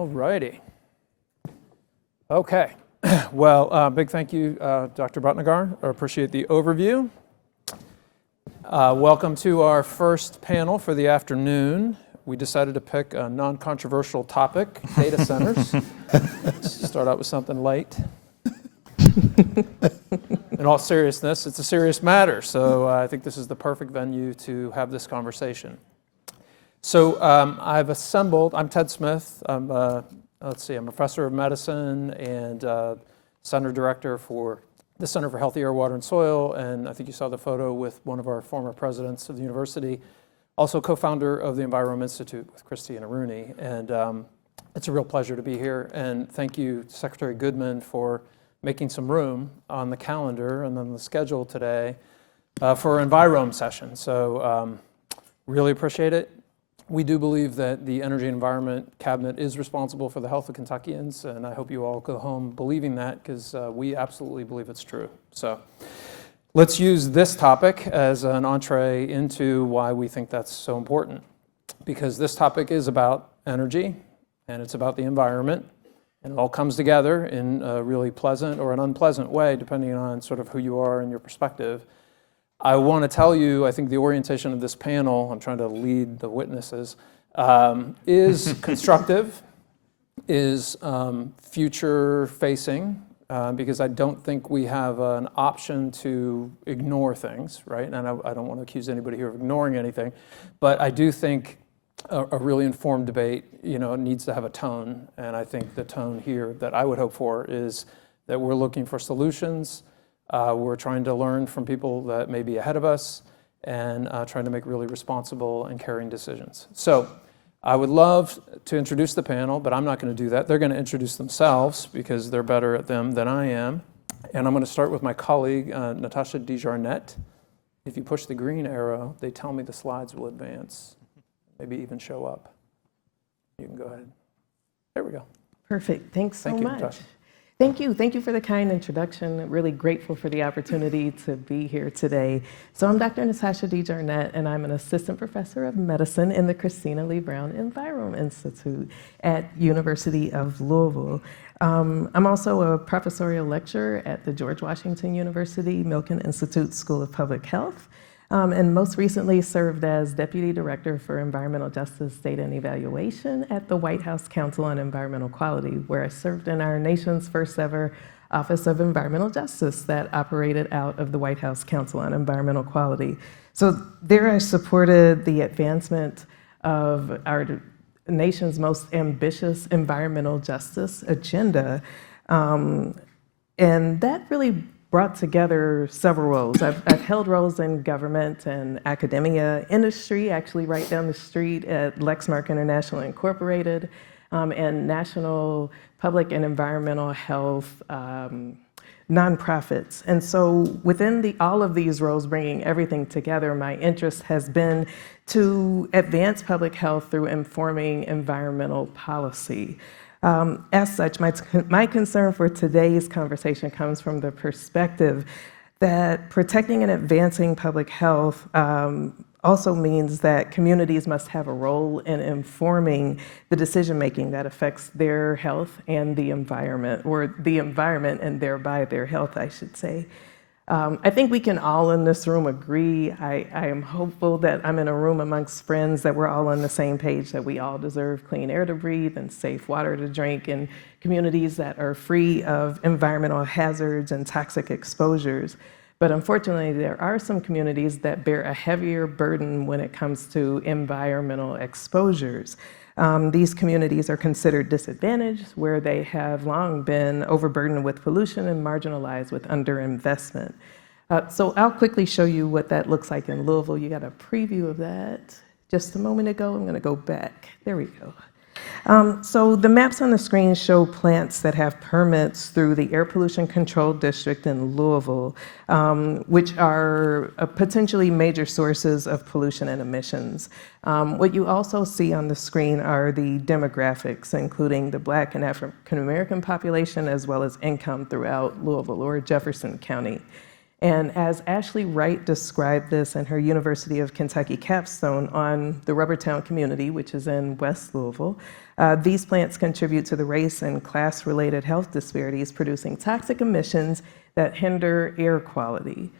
All righty. Okay. Well, big thank you, Dr. Bhatnagar. I appreciate the overview. Welcome to our first panel for the afternoon. We decided to pick a non-controversial topic, data centers. Start out with something light. In all seriousness, it's a serious matter, so I think this is the perfect venue to have this conversation. So I'm Ted Smith. I'm a professor of medicine and center director for the Center for Healthy Air, Water, and Soil, and I think you saw the photo with one of our former presidents of the university, also co-founder of the Environment Institute with Christina Rooney. And it's a real pleasure to be here, and thank you, Secretary Goodman, for making some room on the calendar and on the schedule today for our Envirome session. So really appreciate it. We do believe that the Energy and Environment Cabinet is responsible for the health of Kentuckians, and I hope you all go home believing that, because we absolutely believe it's true. So let's use this topic as an entree into why we think that's so important, because this topic is about energy, and it's about the environment, and it all comes together in a really pleasant or an unpleasant way, depending on sort of who you are and your perspective. I want to tell you, I think the orientation of this panel, I'm trying to lead the witnesses, is constructive, is future-facing, because I don't think we have an option to ignore things, right? And I don't want to accuse anybody here of ignoring anything, but I do think a really informed debate, needs to have a tone, and I think the tone here that I would hope for is that we're looking for solutions. We're trying to learn from people that may be ahead of us and trying to make really responsible and caring decisions. So I would love to introduce the panel, but I'm not going to do that. They're going to introduce themselves because they're better at them than I am. And I'm going to start with my colleague, Natasha DeJarnette. If you push the green arrow, they tell me the slides will advance, maybe even show up. You can go ahead. There we go. Perfect. Thanks so much. Natasha. Thank you. Thank you for the kind introduction. Really grateful for the opportunity to be here today. So I'm Dr. Natasha DeJarnette, and I'm an assistant professor of medicine in the Christina Lee Brown Environment Institute at University of Louisville. I'm also a professorial lecturer at the George Washington University Milken Institute School of Public Health, and most recently served as Deputy Director for Environmental Justice, Data, and Evaluation at the White House Council on Environmental Quality, where I served in our nation's first ever Office of Environmental Justice that operated out of the White House Council on Environmental Quality. So there I supported the advancement of our nation's most ambitious environmental justice agenda, and that really brought together several roles. I've held roles in government and academia, industry, actually right down the street at Lexmark International Incorporated, and national public and environmental health nonprofits. And so within all of these roles, bringing everything together, my interest has been to advance public health through informing environmental policy. As such, my concern for today's conversation comes from the perspective that protecting and advancing public health also means that communities must have a role in informing the decision-making that affects their health and the environment, or the environment and thereby their health, I should say. I think we can all in this room agree. I am hopeful that I'm in a room amongst friends that we're all on the same page, that we all deserve clean air to breathe and safe water to drink, and communities that are free of environmental hazards and toxic exposures. But unfortunately, there are some communities that bear a heavier burden when it comes to environmental exposures. These communities are considered disadvantaged, where they have long been overburdened with pollution and marginalized with underinvestment. So I'll quickly show you what that looks like in Louisville. You got a preview of that just a moment ago. I'm going to go back. There we go. So the maps on the screen show plants that have permits through the Air Pollution Control District in Louisville, which are potentially major sources of pollution and emissions. What you also see on the screen are the demographics, including the Black and African American population, as well as income throughout Louisville or Jefferson County. And as Ashley Wright described this in her University of Kentucky capstone on the Rubbertown community, which is in West Louisville, These plants contribute to the race and class-related health disparities, producing toxic emissions that hinder air quality.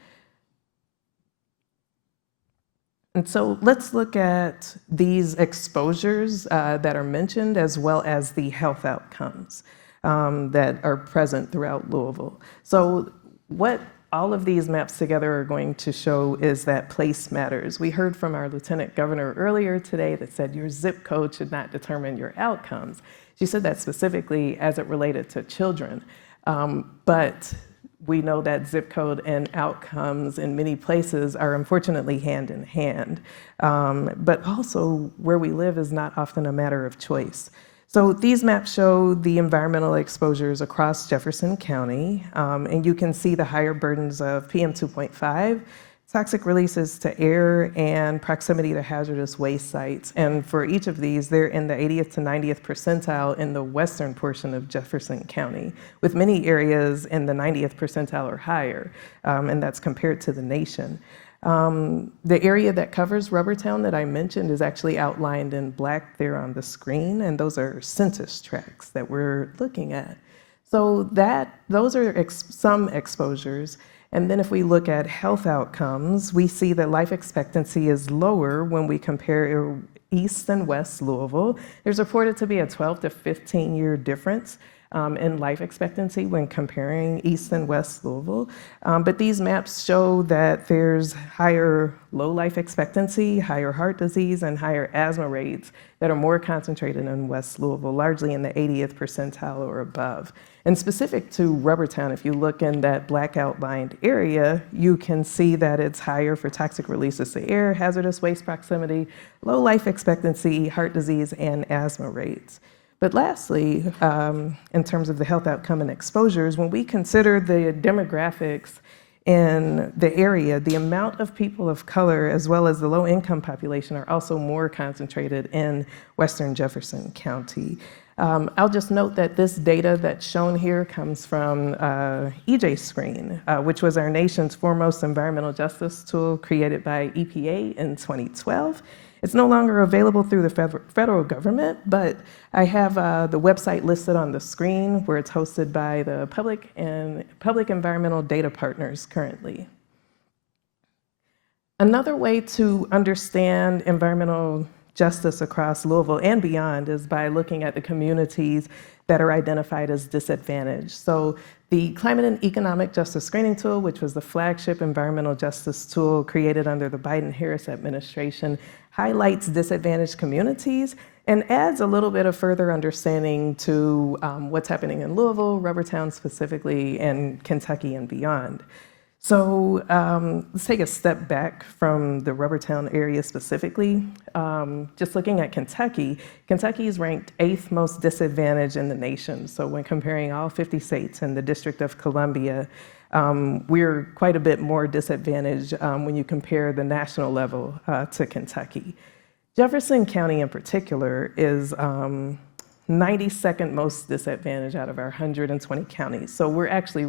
And so let's look at these exposures that are mentioned, as well as the health outcomes that are present throughout Louisville. So what all of these maps together are going to show is that place matters. We heard from our Lieutenant Governor earlier today that said your zip code should not determine your outcomes. She said that specifically as it related to children. But we know that zip code and outcomes in many places are unfortunately hand in hand. But also where we live is not often a matter of choice. So these maps show the environmental exposures across Jefferson County, and you can see the higher burdens of PM 2.5, toxic releases to air, and proximity to hazardous waste sites. And for each of these, they're in the 80th to 90th percentile in the western portion of Jefferson County, with many areas in the 90th percentile or higher, and that's compared to the nation. The area that covers Rubbertown that I mentioned is actually outlined in black there on the screen, and those are census tracts that we're looking at. So those are some exposures. And then if we look at health outcomes, we see that life expectancy is lower when we compare East and West Louisville. There's reported to be a 12 to 15-year difference in life expectancy when comparing East and West Louisville. But these maps show that there's higher low life expectancy, higher heart disease, and higher asthma rates that are more concentrated in West Louisville, largely in the 80th percentile or above. And specific to Rubbertown, if you look in that black outlined area, you can see that it's higher for toxic releases to air, hazardous waste proximity, low life expectancy, heart disease, and asthma rates. But lastly, in terms of the health outcome and exposures, when we consider the demographics in the area, the amount of people of color as well as the low-income population are also more concentrated in Western Jefferson County. I'll just note that this data that's shown here comes from EJ Screen, which was our nation's foremost environmental justice tool created by EPA in 2012. It's no longer available through the federal government, but I have the website listed on the screen where it's hosted by the public environmental data partners currently. Another way to understand environmental justice across Louisville and beyond is by looking at the communities that are identified as disadvantaged. So the Climate and Economic Justice Screening Tool, which was the flagship environmental justice tool created under the Biden-Harris administration, highlights disadvantaged communities and adds a little bit of further understanding to what's happening in Louisville, Rubbertown specifically, and Kentucky and beyond. So let's take a step back from the Rubbertown area specifically. Just looking at Kentucky, Kentucky is ranked 8th most disadvantaged in the nation. So when comparing all 50 states and the District of Columbia, we're quite a bit more disadvantaged when you compare the national level to Kentucky. Jefferson County in particular is 92nd most disadvantaged out of our 120 counties. So we're actually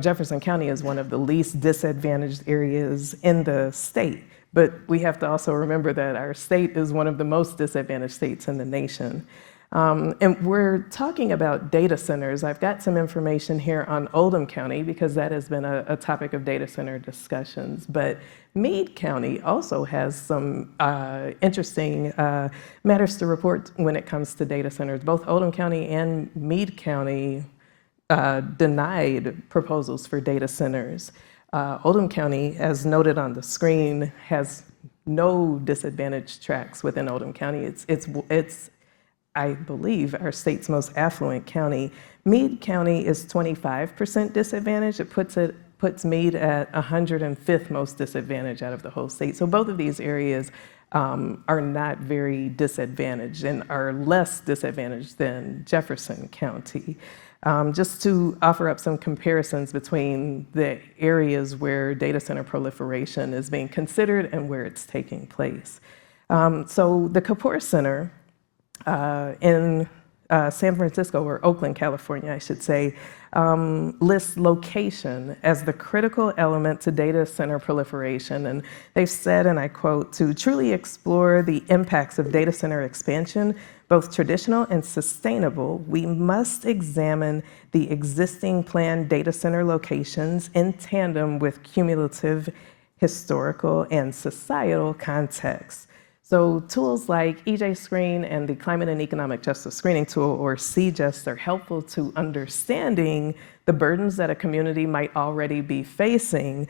Jefferson County is one of the least disadvantaged areas in the state. But we have to also remember that our state is one of the most disadvantaged states in the nation. And we're talking about data centers. I've got some information here on Oldham County because that has been a topic of data center discussions. But Meade County also has some interesting matters to report when it comes to data centers. Both Oldham County and Meade County denied proposals for data centers. Oldham County, as noted on the screen, has no disadvantaged tracts within Oldham County. It's I believe, our state's most affluent county. Meade County is 25% disadvantaged. It puts Meade at 105th most disadvantaged out of the whole state. So both of these areas are not very disadvantaged and are less disadvantaged than Jefferson County. Just to offer up some comparisons between the areas where data center proliferation is being considered and where it's taking place. So the Kapoor Center in San Francisco, or Oakland, California, I should say, lists location as the critical element to data center proliferation. And they've said, and I quote, "To truly explore the impacts of data center expansion, both traditional and sustainable, we must examine the existing planned data center locations in tandem with cumulative historical and societal context. So tools like EJ Screen and the Climate and Economic Justice Screening Tool, or CJUST, are helpful to understanding the burdens that a community might already be facing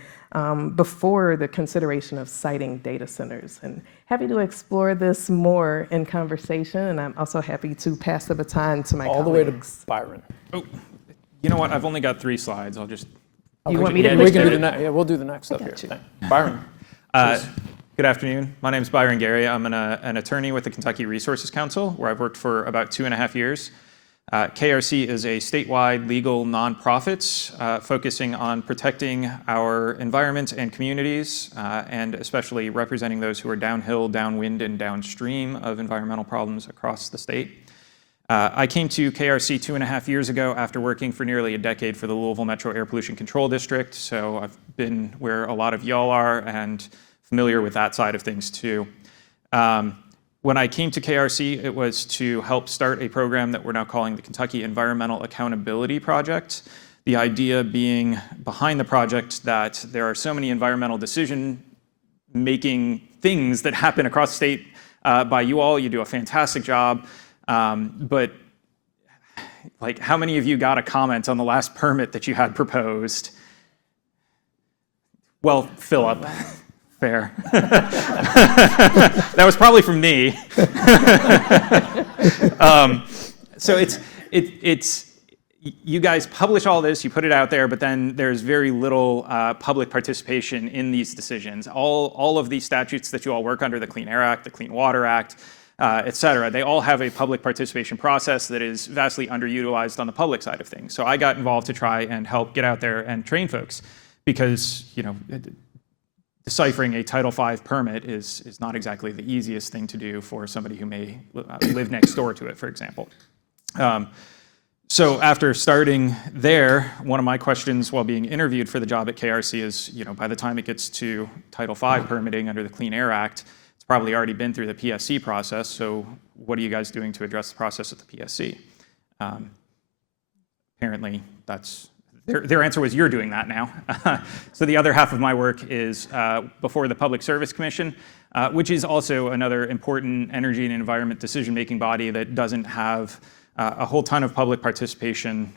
before the consideration of siting data centers. And happy to explore this more in conversation, and I'm also happy to pass the baton to my colleagues. All the way to Byron. Oh, you know what? I've only got 3 slides. I'll just. You want me to We push can do through? yeah, we'll do the next stuff here. got you. Byron. Good afternoon. My name is Byron Gary. I'm an attorney with the Kentucky Resources Council, where I've worked for about 2.5 years. KRC is a statewide legal nonprofit focusing on protecting our environment and communities, and especially representing those who are downhill, downwind, and downstream of environmental problems across the state. I came to KRC 2.5 years ago after working for nearly a decade for the Louisville Metro Air Pollution Control District, so I've been where a lot of y'all are and familiar with that side of things too. When I came to KRC, it was to help start a program that we're now calling the Kentucky Environmental Accountability Project. The idea being behind the project that there are so many environmental decision-making things that happen across the state by you all. You do a fantastic job, but like, how many of you got a comment on the last permit that you had proposed? Well, Philip. Fair. That was probably from me. So it's you guys publish all this, you put it out there, but then there's very little public participation in these decisions. All of these statutes that you all work under, the Clean Air Act, the Clean Water Act, et cetera, they all have a public participation process that is vastly underutilized on the public side of things. So I got involved to try and help get out there and train folks, because, you know, deciphering a Title V permit is not exactly the easiest thing to do for somebody who may live next door to it, for example. So after starting there, one of my questions while being interviewed for the job at KRC is, you know, by the time it gets to Title V permitting under the Clean Air Act, it's probably already been through the PSC process, so what are you guys doing to address the process at the PSC? Apparently, that's their answer was, you're doing that now. So the other half of my work is before the Public Service Commission, which is also another important energy and environment decision-making body that doesn't have a whole ton of public participation,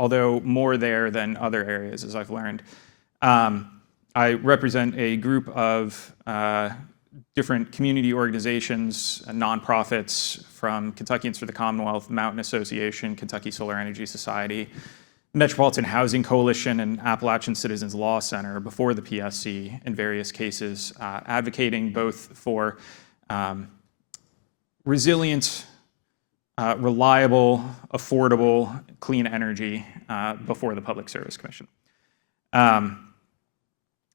although more there than other areas, as I've learned. I represent a group of different community organizations, nonprofits from Kentuckians for the Commonwealth, Mountain Association, Kentucky Solar Energy Society, Metropolitan Housing Coalition, and Appalachian Citizens Law Center before the PSC in various cases, advocating both for resilient, reliable, affordable, clean energy before the Public Service Commission.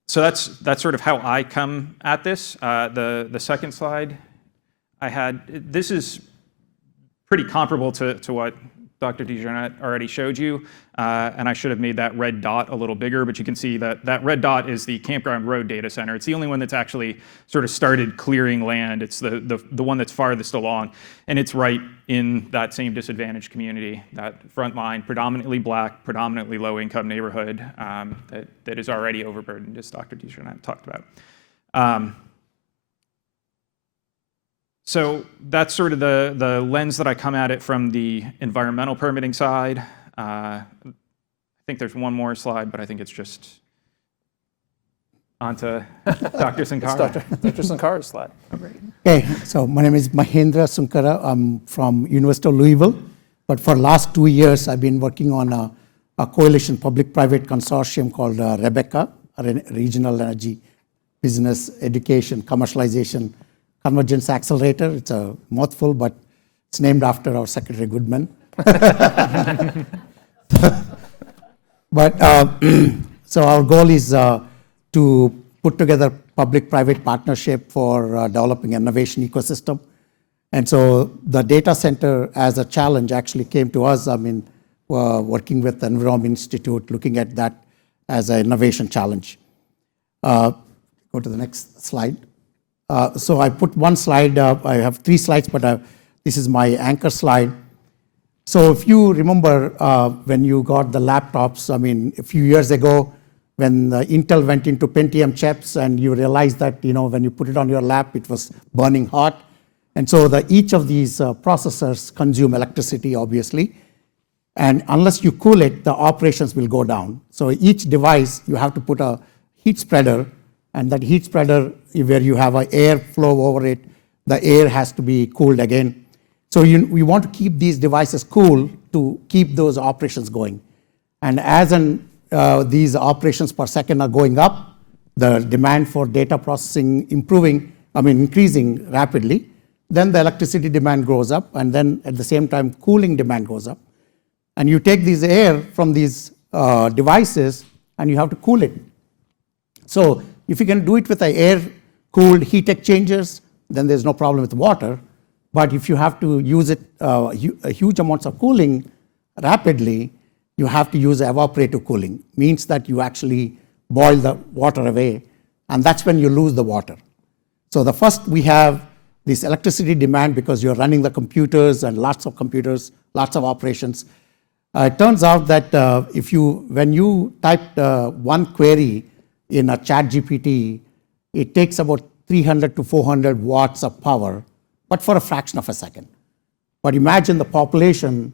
So that's sort of how I come at this. The second slide I had, this is pretty comparable to what Dr. DeJarnette already showed you, and I should have made that red dot a little bigger, but you can see that that red dot is the Campground Road data center. It's the only one that's actually sort of started clearing land. It's the one that's farthest along, and it's right in that same disadvantaged community, that front line, predominantly black, predominantly low-income neighborhood that is already overburdened, as Dr. DeJarnette talked about. So that's sort of the lens that I come at it from the environmental permitting side. I think there's one more slide, but I think it's just on to Dr. Sankara. Dr. Sankara's slide. Okay, so my name is Mahendra Sankara. I'm from University of Louisville, but for the last 2 years, I've been working on a coalition public-private consortium called Rebecca, a regional energy business education commercialization convergence accelerator. It's a mouthful, but it's named after our Secretary Goodman. But so our goal is to put together public-private partnership for developing innovation ecosystem. And so the data center as a challenge actually came to us. I mean, working with the Environment Institute, looking at that as an innovation challenge. Go to the next slide. So I put one slide, I have 3 slides, but This is my anchor slide. So if you remember when you got the laptops, I mean, a few years ago, when Intel went into Pentium chips and you realized that, when you put it on your lap, it was burning hot. And so each of these processors consume electricity, obviously. And unless you cool it, the operations will go down. So each device, you have to put a heat spreader, and that heat spreader, where you have an air flow over it, the air has to be cooled again. So we want to keep these devices cool to keep those operations going. And as these operations per second are going up, the demand for data processing increasing rapidly, then the electricity demand goes up, and then at the same time, cooling demand goes up. And you take this air from these devices, and you have to cool it. So if you can do it with the air-cooled heat exchangers, then there's no problem with water. But if you have to use it huge amounts of cooling rapidly, you have to use evaporative cooling. Means that you actually boil the water away, and that's when you lose the water. So the first, we have this electricity demand because you're running the computers and lots of computers, lots of operations. It turns out that when you type one query in a ChatGPT, it takes about 300 to 400 watts of power, but for a fraction of a second. But imagine the population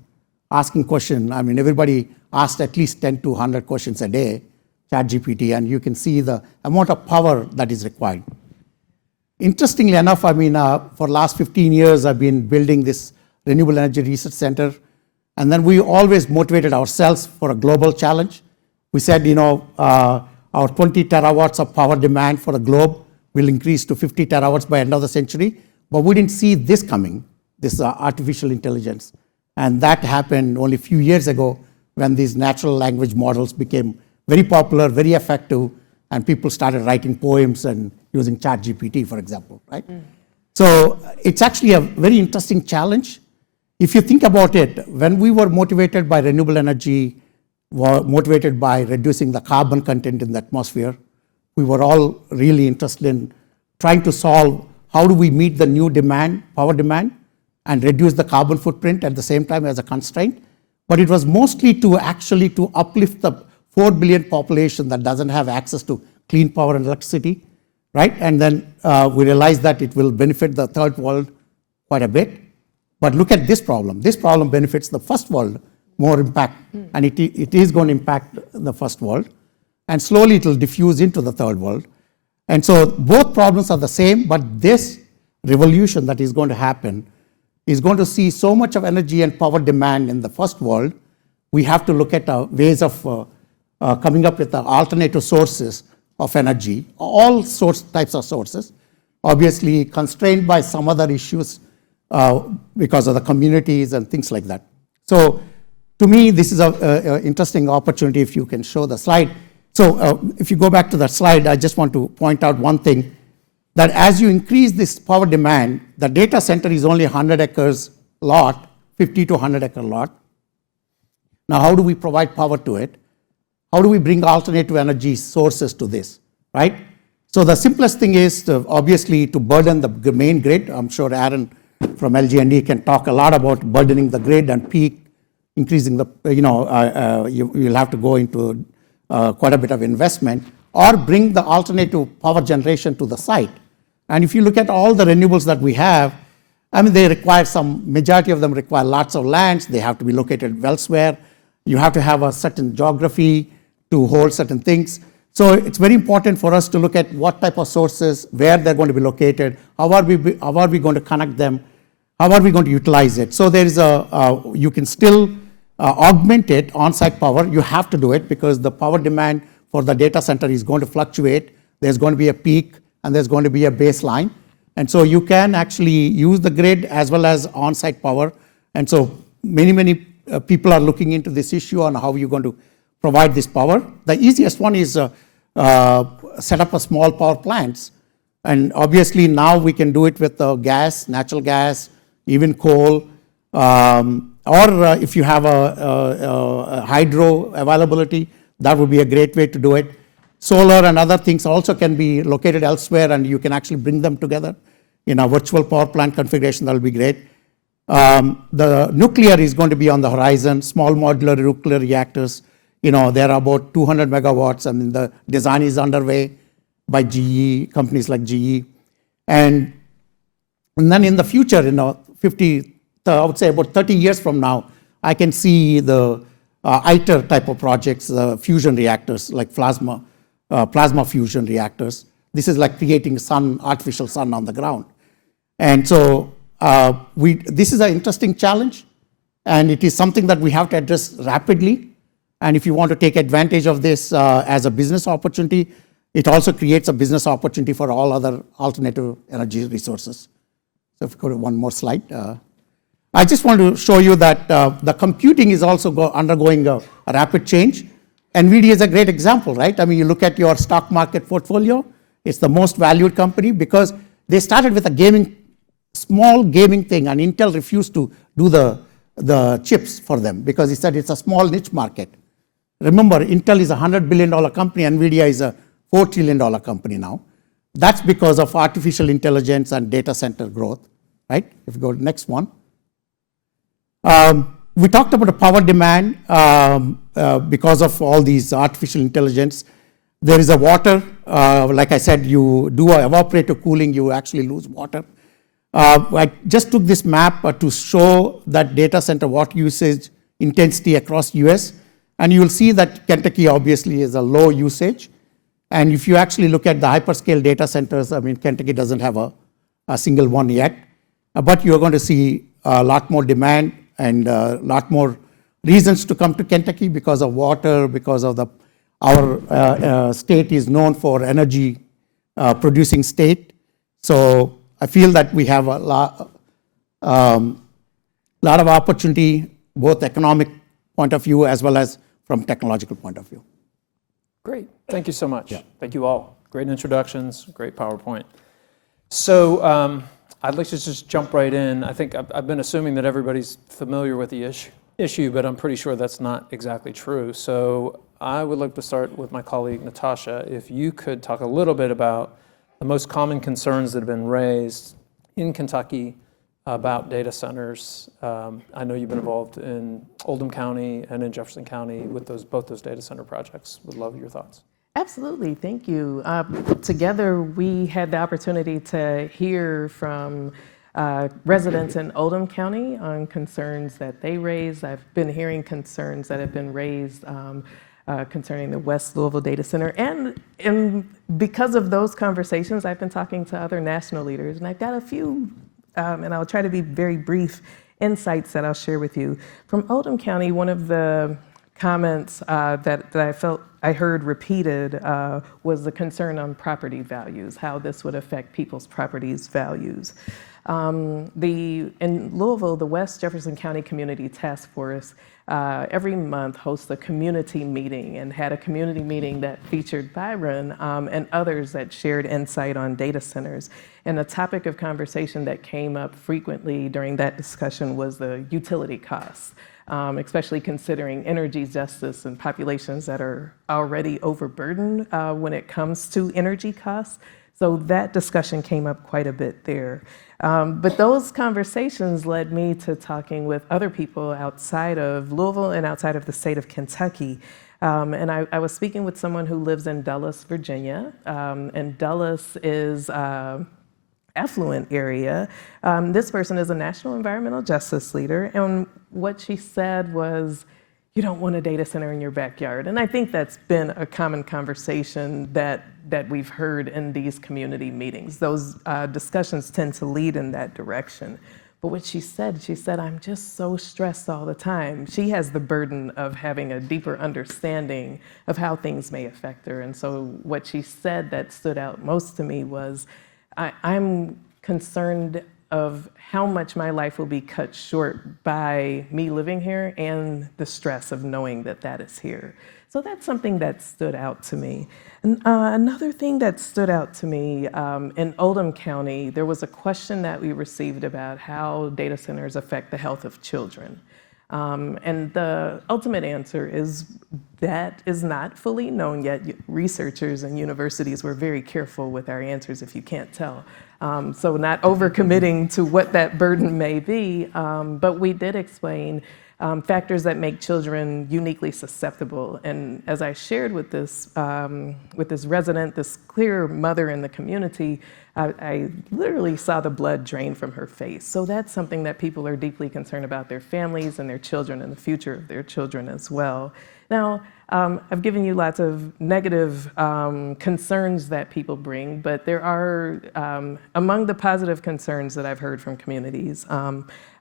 asking question. I mean, everybody asked at least 10 to 100 questions a day, ChatGPT, and you can see the amount of power that is required. Interestingly enough, for the last 15 years, I've been building this Renewable Energy Research Center, and then we always motivated ourselves for a global challenge. We said, our 20 terawatts of power demand for the globe will increase to 50 terawatts by end of the century, but we didn't see this coming, this artificial intelligence. And that happened only a few years ago when these natural language models became very popular, very effective, and people started writing poems and using ChatGPT, for example, right? So it's actually a very interesting challenge. If you think about it, when we were motivated by renewable energy, were motivated by reducing the carbon content in the atmosphere, we were all really interested in trying to solve how do we meet the new demand, power demand, and reduce the carbon footprint at the same time as a constraint. But it was mostly to uplift the 4 billion population that doesn't have access to clean power and electricity, right? And then we realized that it will benefit the third world quite a bit. But look at this problem. This problem benefits the first world more impact, and it is going to impact the first world. And slowly it will diffuse into the third world. And so both problems are the same, but this revolution that is going to happen is going to see so much of energy and power demand in the first world. We have to look at ways of coming up with alternative sources of energy, all types of sources, obviously constrained by some other issues because of the communities and things like that. So to me, this is an interesting opportunity if you can show the slide. So if you go back to that slide, I just want to point out one thing, that as you increase this power demand, the data center is only 100 acres lot, 50 to 100 acre lot. Now, how do we provide power to it? How do we bring alternative energy sources to this, right? So the simplest thing is obviously to burden the main grid. I'm sure Aaron from LG&E can talk a lot about burdening the grid and peak, increasing the, you'll have to go into quite a bit of investment, or bring the alternative power generation to the site. And if you look at all the renewables that we have, they require majority of them require lots of lands. They have to be located elsewhere. You have to have a certain geography to hold certain things. So it's very important for us to look at what type of sources, where they're going to be located, how are we going to connect them, how are we going to utilize it. So there is you can still augment it, on-site power. You have to do it because the power demand for the data center is going to fluctuate. There's going to be a peak and there's going to be a baseline. And so you can actually use the grid as well as on-site power. And so many people are looking into this issue on how you're going to provide this power. The easiest one is set up a small power plants. And obviously now we can do it with gas, natural gas, even coal, or if you have a hydro availability, that would be a great way to do it. Solar and other things also can be located elsewhere, and you can actually bring them together in a virtual power plant configuration. That will be great. The nuclear is going to be on the horizon, small modular nuclear reactors. There are about 200 megawatts. I mean, the design is underway by GE, companies like GE. And then in the future, 50, I would say about 30 years from now, I can see the ITER type of projects, fusion reactors, like plasma fusion reactors. This is like creating artificial sun on the ground. And so this is an interesting challenge, and it is something that we have to address rapidly. And if you want to take advantage of this as a business opportunity, it also creates a business opportunity for all other alternative energy resources. So if you go to one more slide. I just want to show you that the computing is also undergoing a rapid change. NVIDIA is a great example, right? I mean, you look at your stock market portfolio, it's the most valued company because they started with a small gaming thing, and Intel refused to do the chips for them because he said it's a small niche market. Remember, Intel is a $100 billion company, NVIDIA is a $4 trillion company now. That's because of artificial intelligence and data center growth, right? If you go to the next one. We talked about the power demand because of all these artificial intelligence. There is a water, like I said, you do an evaporator cooling, you actually lose water. I just took this map to show that data center water usage intensity across US. And you will see that Kentucky obviously is a low usage. And if you actually look at the hyperscale data centers, I mean, Kentucky doesn't have a single one yet. But you're going to see a lot more demand and a lot more reasons to come to Kentucky because of water, because of our state is known for energy producing state. So I feel that we have a lot of opportunity, both economic point of view as well as from technological point of view. Great. Thank you so much. Yeah. Thank you all. Great introductions, great PowerPoint. So I'd like to just jump right in. I think I've been assuming that everybody's familiar with the issue, but I'm pretty sure that's not exactly true. So I would like to start with my colleague, Natasha. If you could talk a little bit about the most common concerns that have been raised in Kentucky about data centers. I know you've been involved in Oldham County and in Jefferson County with both those data center projects. Would love your thoughts. Absolutely, thank you. Together, we had the opportunity to hear from residents in Oldham County on concerns that they raised. I've been hearing concerns that have been raised concerning the West Louisville data center. And because of those conversations, I've been talking to other national leaders, and I've got a few, and I'll try to be very brief, insights that I'll share with you. From Oldham County, one of the comments that I felt I heard repeated was the concern on property values, how this would affect people's properties values. In Louisville, the West Jefferson County Community Task Force every month hosts a community meeting and had a community meeting that featured Byron and others that shared insight on data centers. And the topic of conversation that came up frequently during that discussion was the utility costs, especially considering energy justice and populations that are already overburdened when it comes to energy costs. So that discussion came up quite a bit there. But those conversations led me to talking with other people outside of Louisville and outside of the state of Kentucky. And I was speaking with someone who lives in Dulles, Virginia. And Dulles is an affluent area. This person is a national environmental justice leader. And what she said was, you don't want a data center in your backyard. And I think that's been a common conversation that we've heard in these community meetings. Those discussions tend to lead in that direction. But what she said, I'm just so stressed all the time. She has the burden of having a deeper understanding of how things may affect her. And so what she said that stood out most to me was, I'm concerned of how much my life will be cut short by me living here and the stress of knowing that that is here. So that's something that stood out to me. And another thing that stood out to me, in Oldham County, there was a question that we received about how data centers affect the health of children. And the ultimate answer is that is not fully known yet. Researchers and universities were very careful with our answers, if you can't tell. So not overcommitting to what that burden may be, but we did explain factors that make children uniquely susceptible. And as I shared with this resident, this clear mother in the community, I literally saw the blood drain from her face. So that's something that people are deeply concerned about, their families and their children and the future of their children as well. Now, I've given you lots of negative concerns that people bring, but there are, among the positive concerns that I've heard from communities,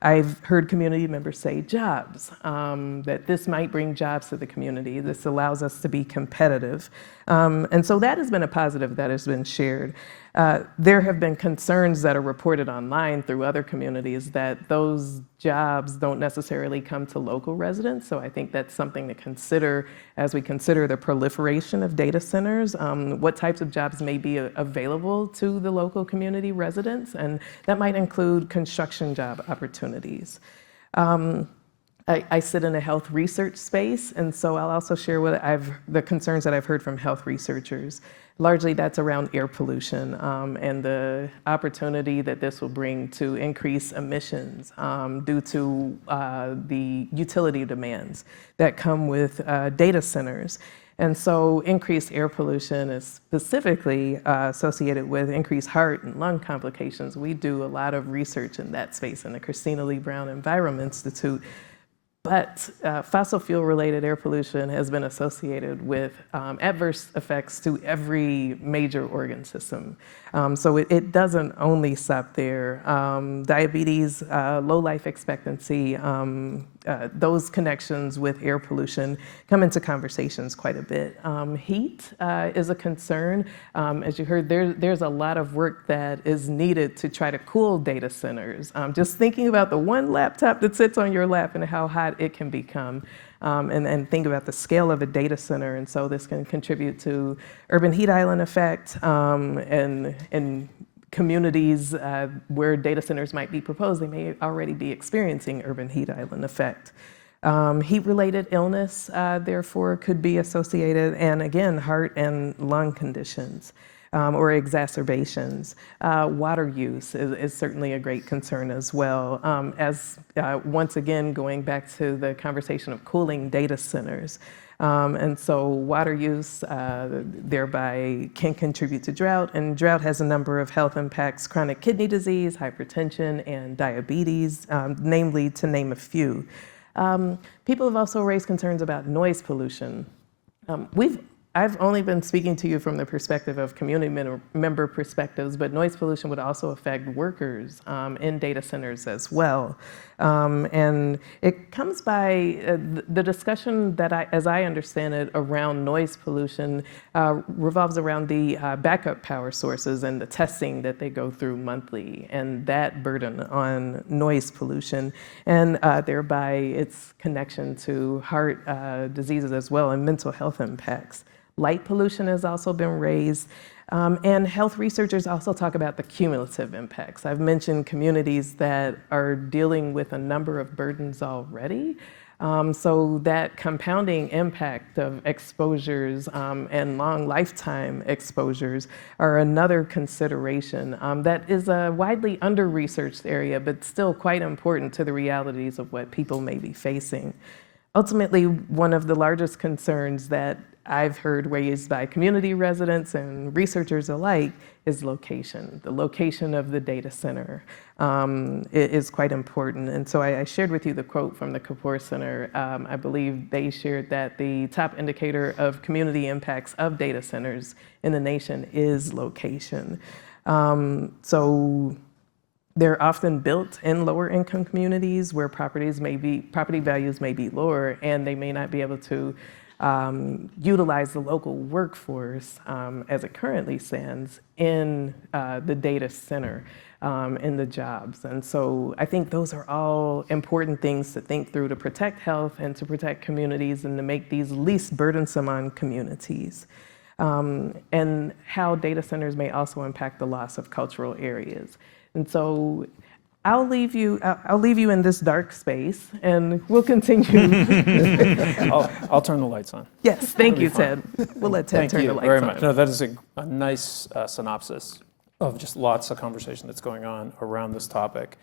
I've heard community members say jobs, that this might bring jobs to the community. This allows us to be competitive. And so that has been a positive that has been shared. There have been concerns that are reported online through other communities that those jobs don't necessarily come to local residents. So I think that's something to consider as we consider the proliferation of data centers, what types of jobs may be available to the local community residents, and that might include construction job opportunities. I sit in a health research space, and so I'll also share the concerns that I've heard from health researchers. Largely that's around air pollution and the opportunity that this will bring to increase emissions due to the utility demands that come with data centers. And so increased air pollution is specifically associated with increased heart and lung complications. We do a lot of research in that space in the Christina Lee Brown Environment Institute. But fossil fuel-related air pollution has been associated with adverse effects to every major organ system. So it doesn't only stop there. Diabetes, low life expectancy, those connections with air pollution come into conversations quite a bit. Heat is a concern. As you heard, there's a lot of work that is needed to try to cool data centers. Just thinking about the one laptop that sits on your lap and how hot it can become. And think about the scale of a data center. And so this can contribute to urban heat island effect and communities where data centers might be proposed, they may already be experiencing urban heat island effect. Heat-related illness, therefore, could be associated, and again, heart and lung conditions. Or exacerbations. Water use is certainly a great concern as well. Once again, going back to the conversation of cooling data centers. And so water use thereby can contribute to drought, and drought has a number of health impacts: chronic kidney disease, hypertension, and diabetes, namely to name a few. People have also raised concerns about noise pollution. I've only been speaking to you from the perspective of community member perspectives, but noise pollution would also affect workers in data centers as well. And it comes by the discussion that as I understand it, around noise pollution revolves around the backup power sources and the testing that they go through monthly, and that burden on noise pollution, and thereby its connection to heart diseases as well, and mental health impacts. Light pollution has also been raised, and health researchers also talk about the cumulative impacts. I've mentioned communities that are dealing with a number of burdens already, so that compounding impact of exposures and long lifetime exposures are another consideration that is a widely under-researched area, but still quite important to the realities of what people may be facing. Ultimately, one of the largest concerns that I've heard raised by community residents and researchers alike is location. The location of the data center is quite important. And so I shared with you the quote from the Kapoor Center. I believe they shared that the top indicator of community impacts of data centers in the nation is location. So they're often built in lower income communities where property values may be lower, and they may not be able to utilize the local workforce as it currently stands in the data center, in the jobs. And so I think those are all important things to think through to protect health and to protect communities and to make these least burdensome on communities. And how data centers may also impact the loss of cultural areas. And so I'll leave you in this dark space, and we'll continue. I'll turn the lights on. Yes, thank you, Ted. We'll let Ted turn the lights on. Thank you very much. No, that is a nice synopsis. of just lots of conversation that's going on around this topic.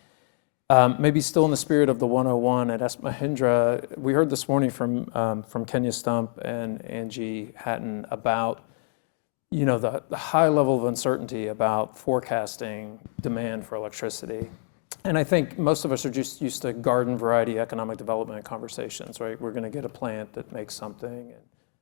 Maybe still in the spirit of the 101 at S. Mahindra, we heard this morning from Kenya Stump and Angie Hatton about the high level of uncertainty about forecasting demand for electricity. And I think most of us are just used to garden variety economic development conversations, right? We're going to get a plant that makes something, and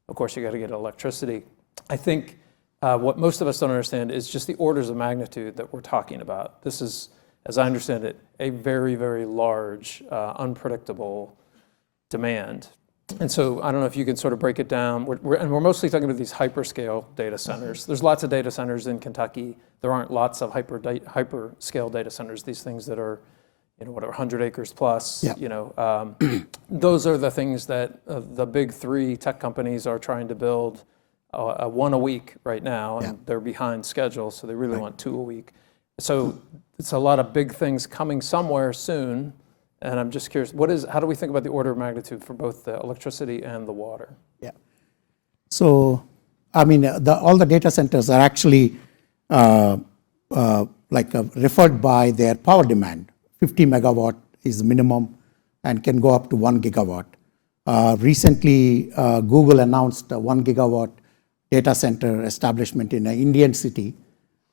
of course you got to get electricity. I think what most of us don't understand is just the orders of magnitude that we're talking about. This is, as I understand it, a very, very large, unpredictable demand. And so I don't know if you can sort of break it down. We're mostly talking about these hyperscale data centers. There's lots of data centers in Kentucky. There aren't lots of hyperscale data centers, these things that are, 100 acres plus. Yeah. Those are the things that the big three tech companies are trying to build one a week right now, and they're behind schedule, so they really want two a week. So it's a lot of big things coming somewhere soon, and I'm just curious, how do we think about the order of magnitude for both the electricity and the water? Yeah. So, I mean, all the data centers are actually referred by their power demand. 50 megawatt is the minimum and can go up to 1 gigawatt. Recently, Google announced a 1 gigawatt data center establishment in an Indian city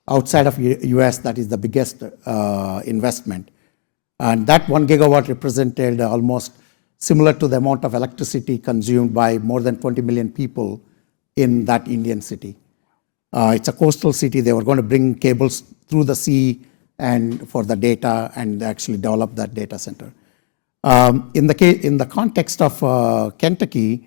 outside of US. That is the biggest investment. And that 1 gigawatt represented almost similar to the amount of electricity consumed by more than 20 million people in that Indian city. It's a coastal city. They were going to bring cables through the sea and for the data and actually develop that data center. In the context of Kentucky,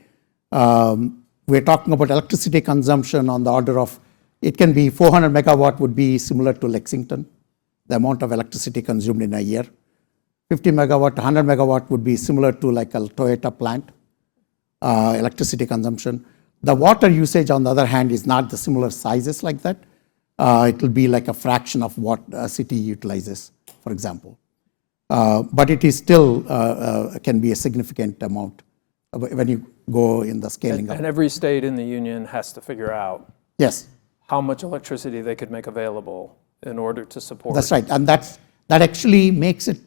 we're talking about electricity consumption on the order of, it can be 400 megawatt would be similar to Lexington, the amount of electricity consumed in a year. 50 megawatt, 100 megawatt would be similar to like a Toyota plant, electricity consumption. The water usage, on the other hand, is not the similar sizes like that. It will be like a fraction of what a city utilizes, for example. But it is still can be a significant amount when you go in the scaling up. And every state in the union has to figure out how much electricity they could make available in order to support. That's right, and that actually makes it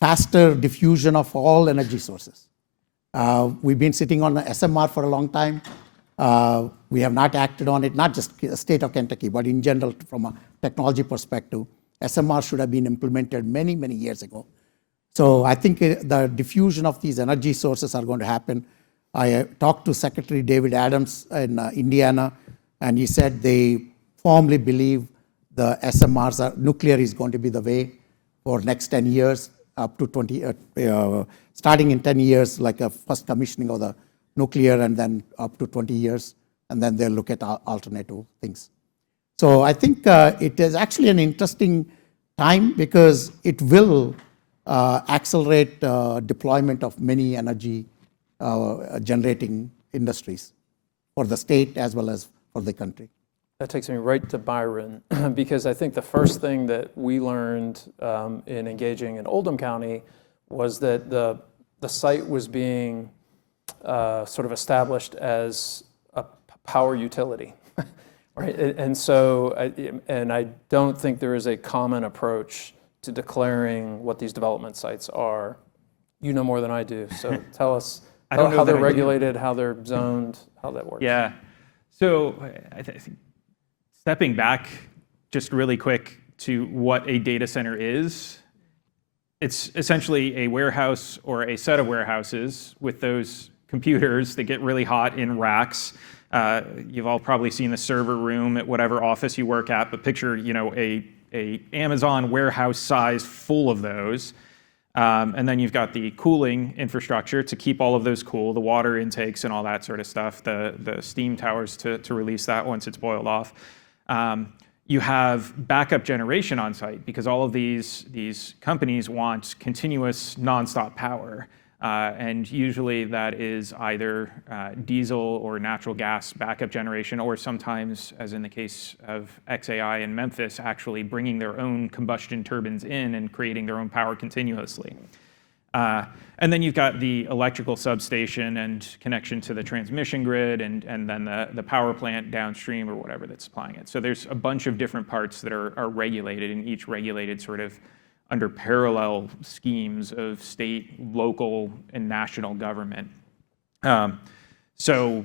faster diffusion of all energy sources. We've been sitting on the SMR for a long time. We have not acted on it, not just the state of Kentucky, but in general from a technology perspective. SMR should have been implemented many, many years ago. So I think the diffusion of these energy sources are going to happen. I talked to Secretary David Adams in Indiana, and he said they firmly believe the SMRs, nuclear is going to be the way for next 10 years, up to 20, starting in 10 years, like a first commissioning of the nuclear, and then up to 20 years, and then they'll look at alternative things. So I think it is actually an interesting time because it will accelerate deployment of many energy generating industries for the state as well as for the country. That takes me right to Byron, because I think the first thing that we learned in engaging in Oldham County was that the site was being sort of established as a power utility, right? And so, I don't think there is a common approach to declaring what these development sites are. You know more than I do, so tell us how they're regulated, how they're zoned, how that works. Yeah, so I think stepping back just really quick to what a data center is, it's essentially a warehouse or a set of warehouses with those computers that get really hot in racks. You've all probably seen the server room at whatever office you work at, but picture a Amazon warehouse size full of those. And then you've got the cooling infrastructure to keep all of those cool, the water intakes and all that sort of stuff, the steam towers to release that once it's boiled off. You have backup generation on site because all of these companies want continuous nonstop power. And usually that is either diesel or natural gas backup generation, or sometimes, as in the case of XAI in Memphis, actually bringing their own combustion turbines in and creating their own power continuously. And then you've got the electrical substation and connection to the transmission grid, and then the power plant downstream or whatever that's supplying it. So there's a bunch of different parts that are regulated, and each regulated sort of under parallel schemes of state, local, and national government. So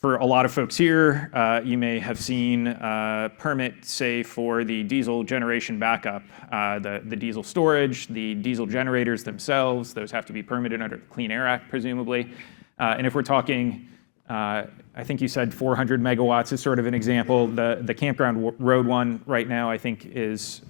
for a lot of folks here, you may have seen a permit, say, for the diesel generation backup, the diesel storage, the diesel generators themselves. Those have to be permitted under the Clean Air Act, presumably. And if we're talking, I think you said 400 megawatts is sort of an example. The Campground Road one right now, I think, is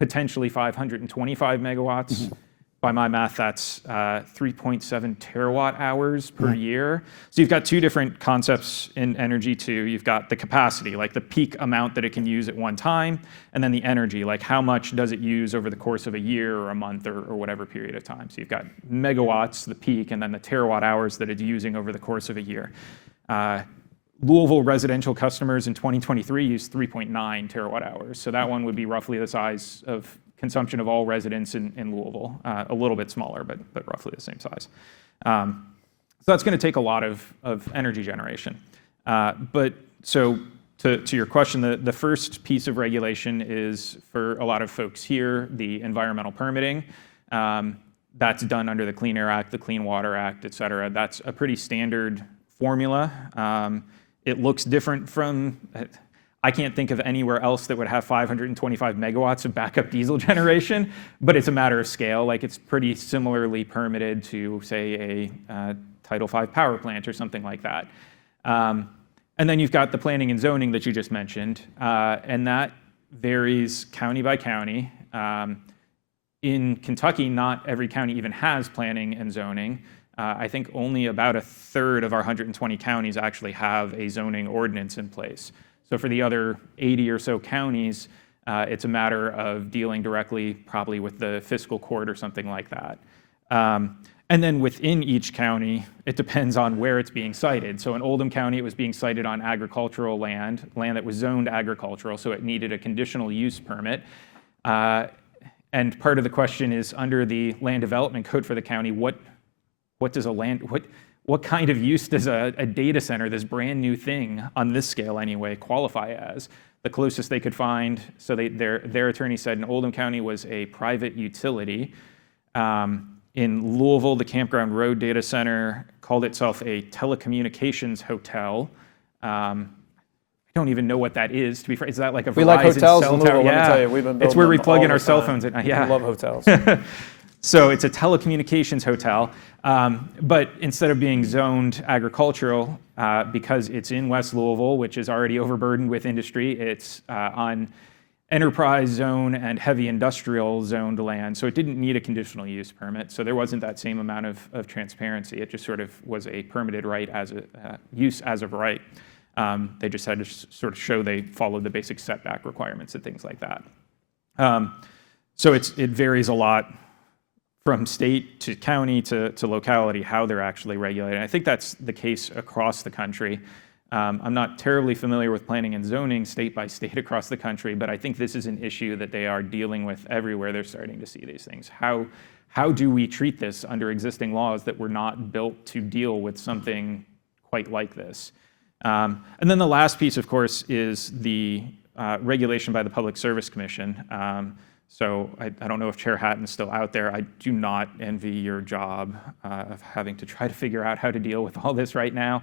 potentially 525 megawatts. By my math, that's 3.7 terawatt hours per year. So you've got two different concepts in energy too. You've got the capacity, like the peak amount that it can use at one time, and then the energy, like how much does it use over the course of a year or a month or whatever period of time. So you've got megawatts, the peak, and then the terawatt hours that it's using over the course of a year. Louisville residential customers in 2023 used 3.9 terawatt hours. So that one would be roughly the size of consumption of all residents in Louisville, a little bit smaller, but roughly the same size. So that's going to take a lot of energy generation. But so to your question, the first piece of regulation is for a lot of folks here, the environmental permitting. That's done under the Clean Air Act, the Clean Water Act, et cetera. That's a pretty standard formula. It looks different from, I can't think of anywhere else that would have 525 megawatts of backup diesel generation, but it's a matter of scale. Like it's pretty similarly permitted to, say, a Title V power plant or something like that. And then you've got the planning and zoning that you just mentioned, and that varies county by county. In Kentucky, not every county even has planning and zoning. I think only about a third of our 120 counties actually have a zoning ordinance in place. So for the other 80 or so counties, it's a matter of dealing directly probably with the fiscal court or something like that. And then within each county, it depends on where it's being sited. So in Oldham County, it was being sited on agricultural land that was zoned agricultural, so it needed a conditional use permit. And part of the question is under the land development code for the county, what kind of use does a data center, this brand new thing on this scale anyway, qualify as? The closest they could find, so their attorney said in Oldham County was a private utility. In Louisville, the Campground Road Data Center called itself a telecommunications hotel. I don't even know what that is, to be fair. Is that like a Verizon We like hotels cell in tower? Louisville, let me tell you. We've been building It's where we them plug all in the our cell time. phones. We love hotels. So it's a telecommunications hotel, but instead of being zoned agricultural, because it's in West Louisville, which is already overburdened with industry, it's on enterprise zone and heavy industrial zoned land. So it didn't need a conditional use permit. So there wasn't that same amount of transparency. It just sort of was a permitted right as a use as of right. They just had to sort of show they followed the basic setback requirements and things like that. So it varies a lot from state to county to locality, how they're actually regulated. I think that's the case across the country. I'm not terribly familiar with planning and zoning state by state across the country, but I think this is an issue that they are dealing with everywhere they're starting to see these things. How do we treat this under existing laws that were not built to deal with something quite like this? And then the last piece, of course, is the regulation by the Public Service Commission. So I don't know if Chair Hatton's still out there. I do not envy your job of having to try to figure out how to deal with all this right now.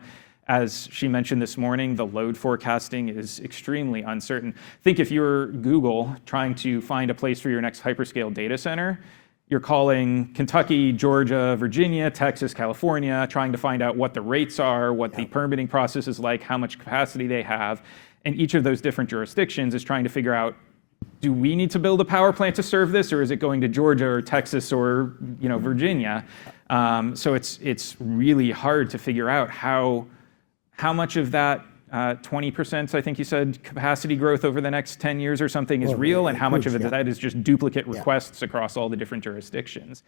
As she mentioned this morning, the load forecasting is extremely uncertain. Think if you're Google trying to find a place for your next hyperscale data center, you're calling Kentucky, Georgia, Virginia, Texas, California, trying to find out what the rates are, what the permitting process is like, how much capacity they have. And each of those different jurisdictions is trying to figure out, do we need to build a power plant to serve this, or is it going to Georgia or Texas or Virginia? So it's really hard to figure out how much of that 20%, I think you said, capacity growth over the next 10 years or something is real, and how much of it that is just duplicate requests across all the different jurisdictions.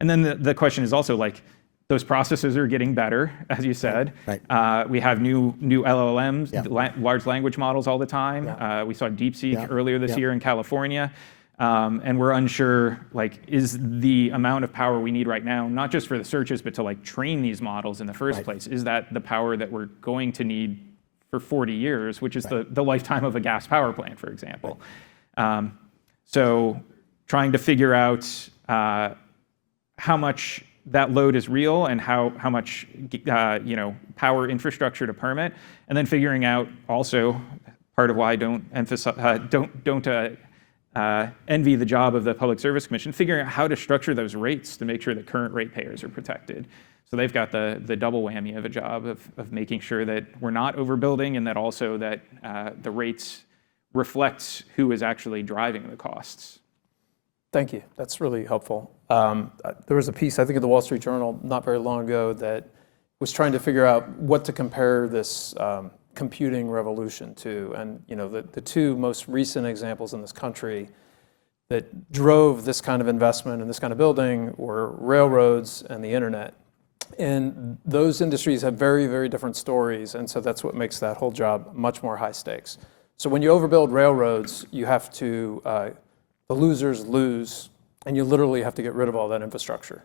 And then the question is also like, those processes are getting better, as you said. Right. We have new LLMs, large language models all the time. We saw DeepSeek earlier this year in California. And we're unsure, like, is the amount of power we need right now, not just for the searches, but to like train these models in the first place, is that the power that we're going to need for 40 years, which is the lifetime of a gas power plant, for example. So trying to figure out how much that load is real and how much power infrastructure to permit, and then figuring out also part of why I don't emphasize envy the job of the Public Service Commission, figuring out how to structure those rates to make sure that current ratepayers are protected. So they've got the double whammy of a job of making sure that we're not overbuilding, and that also that the rates reflect who is actually driving the costs. Thank you. That's really helpful. There was a piece, I think, in the Wall Street Journal not very long ago that was trying to figure out what to compare this computing revolution to. And the two most recent examples in this country that drove this kind of investment and this kind of building were railroads and the internet. And those industries have very, very different stories. And so that's what makes that whole job much more high stakes. So when you overbuild railroads, you have to, the losers lose, and you literally have to get rid of all that infrastructure.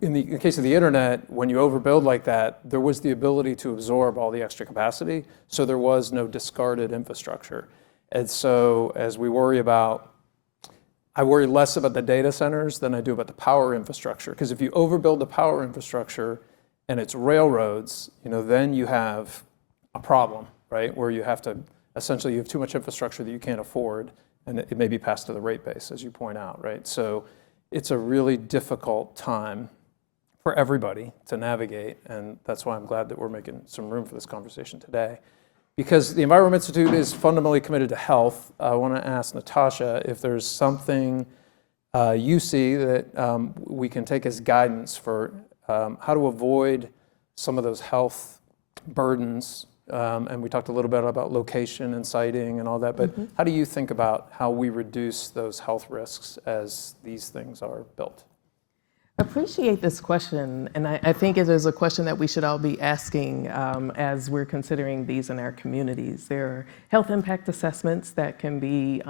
In the case of the internet, when you overbuild like that, there was the ability to absorb all the extra capacity, so there was no discarded infrastructure. And so as we worry about, I worry less about the data centers than I do about the power infrastructure, because if you overbuild the power infrastructure and it's railroads, then you have a problem, right? Where you have to, essentially you have too much infrastructure that you can't afford, and it may be passed to the rate base, as you point out, right? So it's a really difficult time for everybody to navigate, and that's why I'm glad that we're making some room for this conversation today. Because the Environment Institute is fundamentally committed to health, I want to ask Natasha if there's something you see that we can take as guidance for how to avoid some of those health burdens. And we talked a little bit about location and siting and all that, but how do you think about how we reduce those health risks as these things are built? Appreciate this question, and I think it is a question that we should all be asking as we're considering these in our communities. There are health impact assessments that can be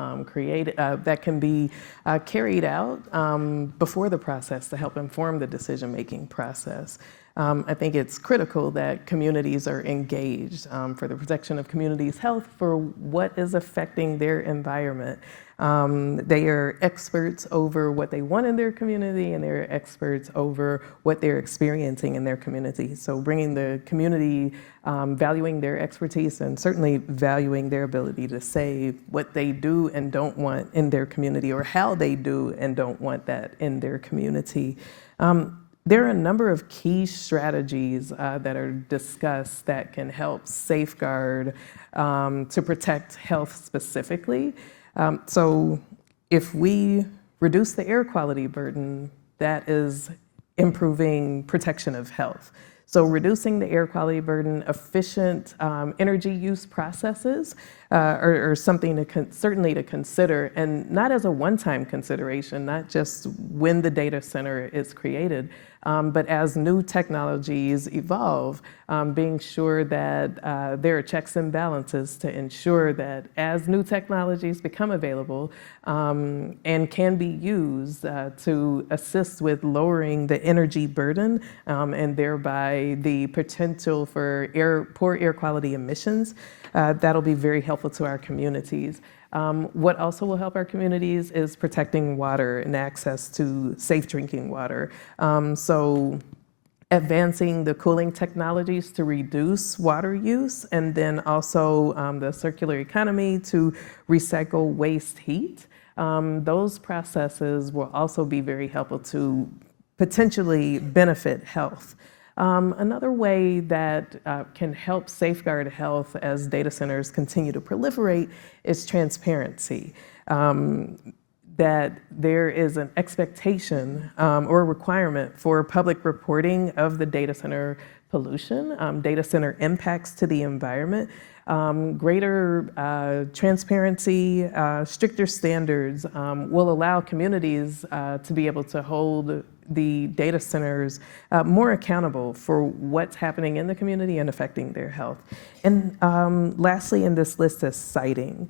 carried out before the process to help inform the decision-making process. I think it's critical that communities are engaged for the protection of communities' health for what is affecting their environment. They are experts over what they want in their community, and they're experts over what they're experiencing in their community. So bringing the community, valuing their expertise, and certainly valuing their ability to say what they do and don't want in their community, or how they do and don't want that in their community. There are a number of key strategies that are discussed that can help safeguard to protect health specifically. So if we reduce the air quality burden, that is improving protection of health. So reducing the air quality burden, efficient energy use processes are something certainly to consider, and not as a one-time consideration, not just when the data center is created, but as new technologies evolve, being sure that there are checks and balances to ensure that as new technologies become available and can be used to assist with lowering the energy burden and thereby the potential for poor air quality emissions, that'll be very helpful to our communities. What also will help our communities is protecting water and access to safe drinking water. So advancing the cooling technologies to reduce water use, and then also the circular economy to recycle waste heat. Those processes will also be very helpful to potentially benefit health. Another way that can help safeguard health as data centers continue to proliferate is transparency. That there is an expectation or requirement for public reporting of the data center pollution, data center impacts to the environment, Greater transparency, stricter standards will allow communities to be able to hold the data centers more accountable for what's happening in the community and affecting their health. And lastly in this list is siting.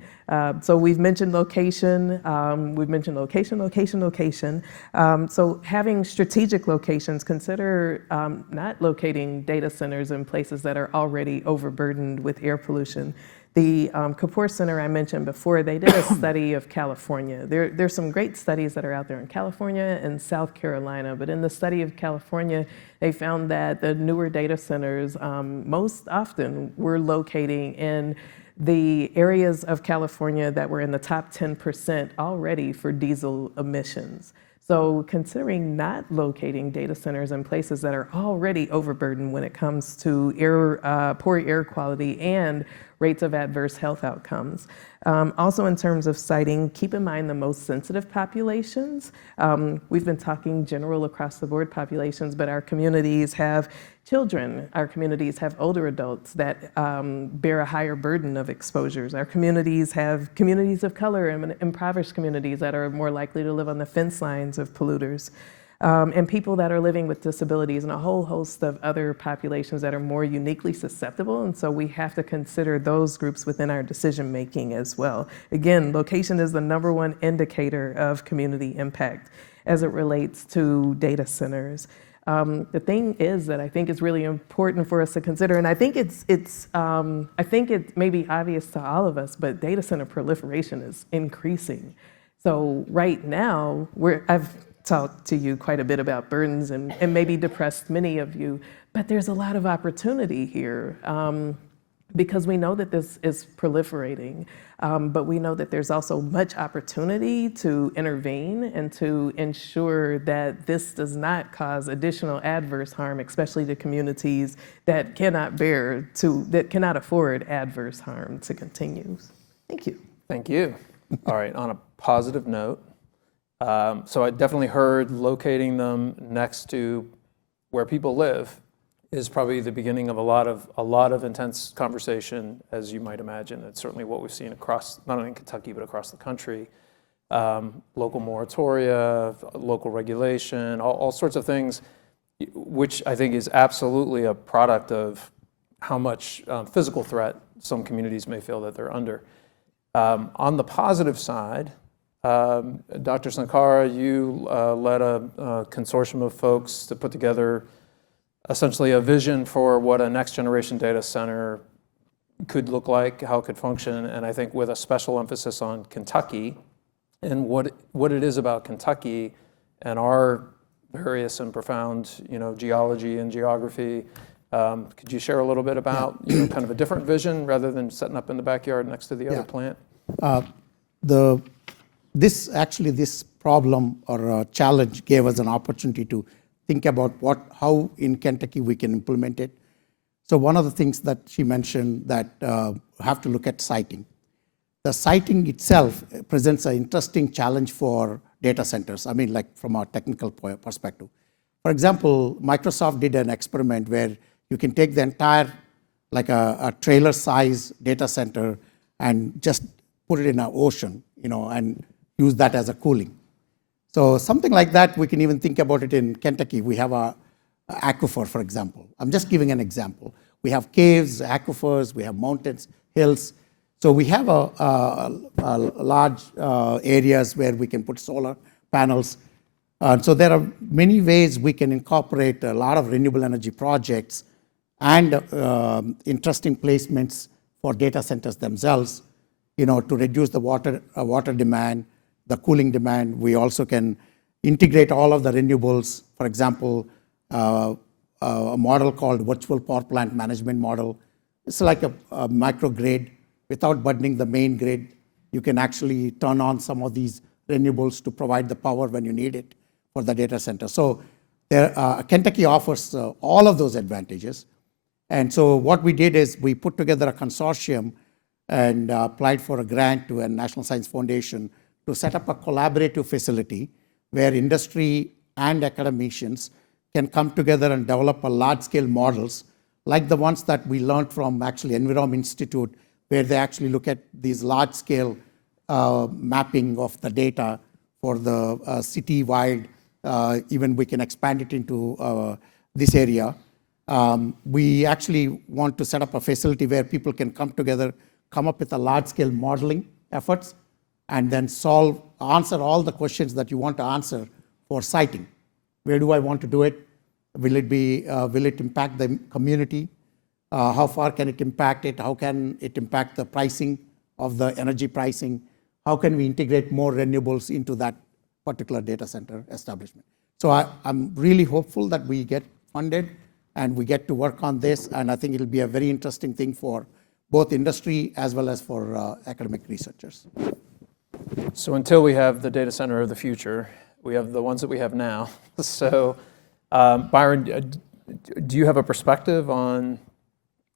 So we've mentioned location, location. So having strategic locations, consider not locating data centers in places that are already overburdened with air pollution. The Kapoor Center I mentioned before, they did a study of California. There's some great studies that are out there in California and South Carolina, but in the study of California, they found that the newer data centers most often were locating in the areas of California that were in the top 10% already for diesel emissions. So considering not locating data centers in places that are already overburdened when it comes to poor air quality and rates of adverse health outcomes. Also in terms of siting, keep in mind the most sensitive populations. We've been talking general across the board populations, but our communities have children, our communities have older adults that bear a higher burden of exposures. Our communities have communities of color and impoverished communities that are more likely to live on the fence lines of polluters. And people that are living with disabilities and a whole host of other populations that are more uniquely susceptible. And so we have to consider those groups within our decision making as well. Again, location is the #1 indicator of community impact as it relates to data centers. The thing is that I think it's really important for us to consider, and I think I think it may be obvious to all of us, but data center proliferation is increasing. So right now, I've talked to you quite a bit about burdens and maybe depressed many of you, but there's a lot of opportunity here because we know that this is proliferating, but we know that there's also much opportunity to intervene and to ensure that this does not cause additional adverse harm, especially to communities that cannot afford adverse harm to continue. Thank you. Thank you. All right, on a positive note, so I definitely heard locating them next to where people live is probably the beginning of a lot of intense conversation, as you might imagine. It's certainly what we've seen across, not only in Kentucky, but across the country. Local moratoria, local regulation, all sorts of things, which I think is absolutely a product of how much physical threat some communities may feel that they're under. On the positive side, Dr. Sankara, you led a consortium of folks to put together essentially a vision for what a next generation data center could look like, how it could function, and I think with a special emphasis on Kentucky and what it is about Kentucky and our various and profound, geology and geography. Could you share a little bit about, kind of a different vision rather than setting up in the backyard next to the other plant? This problem or challenge gave us an opportunity to think about how in Kentucky we can implement it. So one of the things that she mentioned that have to look at siting. The siting itself presents an interesting challenge for data centers. I mean, like from a technical perspective. For example, Microsoft did an experiment where you can take the entire, like a trailer size data center and just put it in an ocean, and use that as a cooling. So something like that, we can even think about it in Kentucky. We have a aquifer, for example. I'm just giving an example. We have caves, aquifers, we have mountains, hills. So we have a large areas where we can put solar panels. So there are many ways we can incorporate a lot of renewable energy projects and interesting placements for data centers themselves, to reduce the water demand, the cooling demand. We also can integrate all of the renewables. For example, a model called virtual power plant management model. It's like a microgrid. Without burdening the main grid, you can actually turn on some of these renewables to provide the power when you need it for the data center. So Kentucky offers all of those advantages. And so what we did is we put together a consortium and applied for a grant to a National Science Foundation to set up a collaborative facility where industry and academicians can come together and develop a large-scale models like the ones that we learned from actually Envirom Institute where they actually look at these large-scale mapping of the data for the city-wide. Even we can expand it into this area. We actually want to set up a facility where people can come together, come up with a large-scale modeling efforts, and then answer all the questions that you want to answer for siting. Where do I want to do it? Will it impact the community? How far can it impact it? How can it impact the pricing of the energy pricing? How can we integrate more renewables into that particular data center establishment? So I'm really hopeful that we get funded and we get to work on this, and I think it'll be a very interesting thing for both industry as well as for academic researchers. So until we have the data center of the future, we have the ones that we have now. So Byron, do you have a perspective on,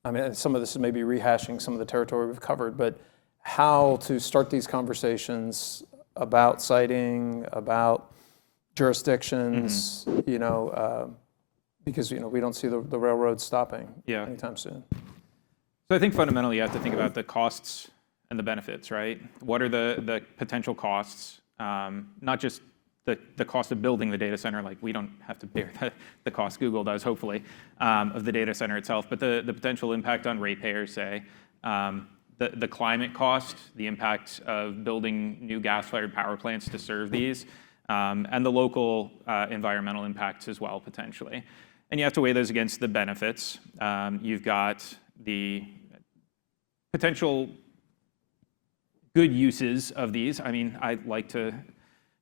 I mean, some of this is maybe rehashing some of the territory we've covered, but how to start these conversations about siting, about jurisdictions, because we don't see the railroad stopping anytime soon. So I think fundamentally you have to think about the costs and the benefits, right? What are the potential costs? Not just the cost of building the data center, like we don't have to bear the cost, Google does hopefully, of the data center itself, but the potential impact on ratepayers, say, the climate cost, the impact of building new gas-fired power plants to serve these, and the local environmental impacts as well, potentially. And you have to weigh those against the benefits. You've got the potential good uses of these. I mean, I like to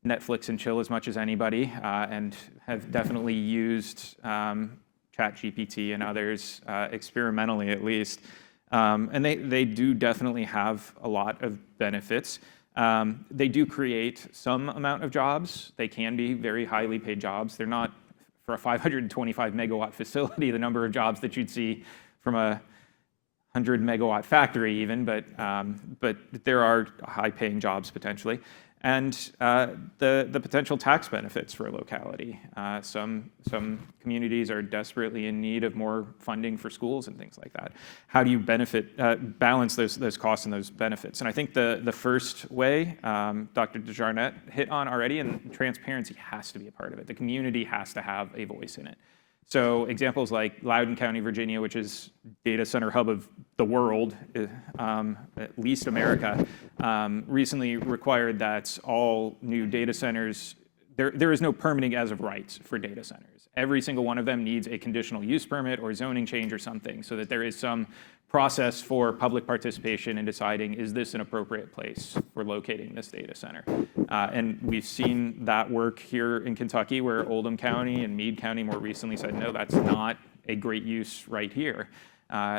Netflix and chill as much as anybody, and have definitely used ChatGPT and others, experimentally at least. And they do definitely have a lot of benefits. They do create some amount of jobs. They can be very highly paid jobs. They're not, for a 525 megawatt facility, the number of jobs that you'd see from a 100 megawatt factory even, but there are high paying jobs potentially. And the potential tax benefits for a locality. Some communities are desperately in need of more funding for schools and things like that. How do you balance those costs and those benefits? And I think the first way, Dr. DeJarnette hit on already, and transparency has to be a part of it. The community has to have a voice in it. So examples like Loudoun County, Virginia, which is data center hub of the world, at least America, recently required that all new data centers, there is no permitting as of right for data centers. Every single one of them needs a conditional use permit or zoning change or something, so that there is some process for public participation in deciding, is this an appropriate place for locating this data center? And we've seen that work here in Kentucky, where Oldham County and Meade County more recently said, no, that's not a great use right here.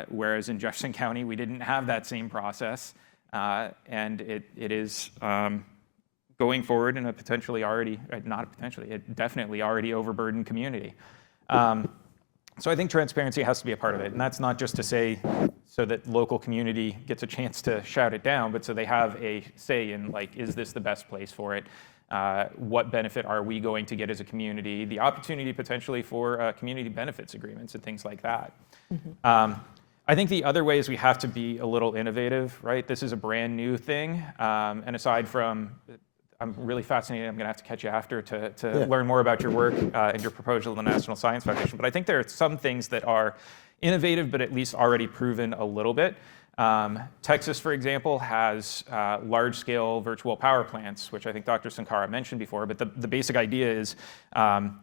Whereas in Jefferson County, we didn't have that same process. And it is going forward in a potentially already, not potentially, it definitely already overburdened community. So I think transparency has to be a part of it. And that's not just to say so that local community gets a chance to shout it down, but so they have a say in, like, is this the best place for it? What benefit are we going to get as a community? The opportunity potentially for community benefits agreements and things like that. Mm-hmm. I think the other way is we have to be a little innovative, right? This is a brand new thing. And aside from, I'm really fascinated, I'm gonna have to catch you after to learn more about your work and your proposal to the National Science Foundation. But I think there are some things that are innovative, but at least already proven a little bit. Texas, for example, has large-scale virtual power plants, which I think Dr. Sankara mentioned before, but the basic idea is